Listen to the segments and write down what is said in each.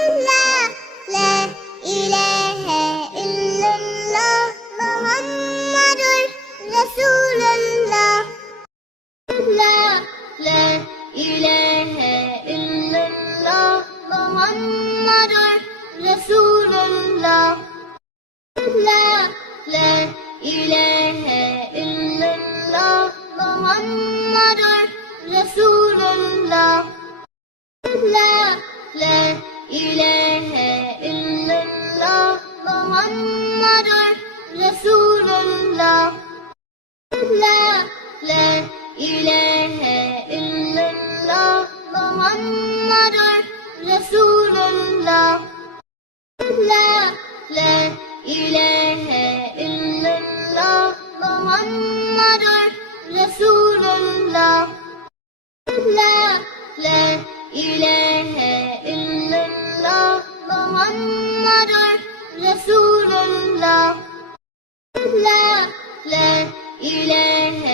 لا لا إله إلا الله محمد رسول الله لا لا إله إلا الله محمد رسول الله لا لا إله إلا الله محمد رسول الله لا لا إله إلا الله محمد رسول الله لا لا إله إلا الله محمد رسول الله لا لا إله إلا الله محمد رسول الله لا لا إله إلا الله محمد رسول الله لا لا إله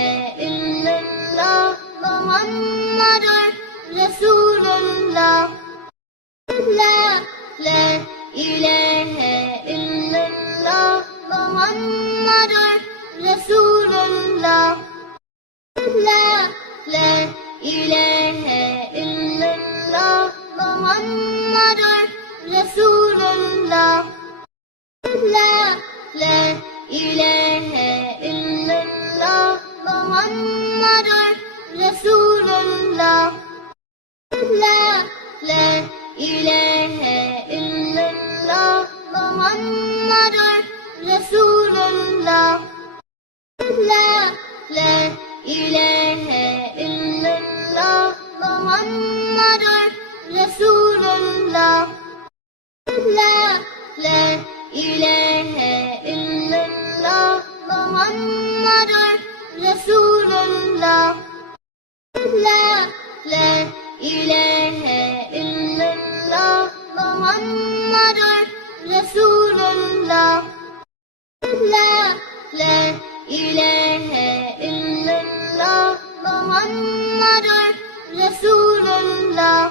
إلا الله محمد رسول الله لا لا إله إلا الله محمد رسول الله لا لا إله إلا الله محمد رسول الله لا لا إله إلا الله محمد رسول الله لا لا إله إلا الله محمد رسول الله لا لا إله إلا الله محمد رسول الله لا لا إله إلا الله محمد رسول الله لا لا إله إلا الله محمد رسول الله لا لا إله إلا الله محمد رسول الله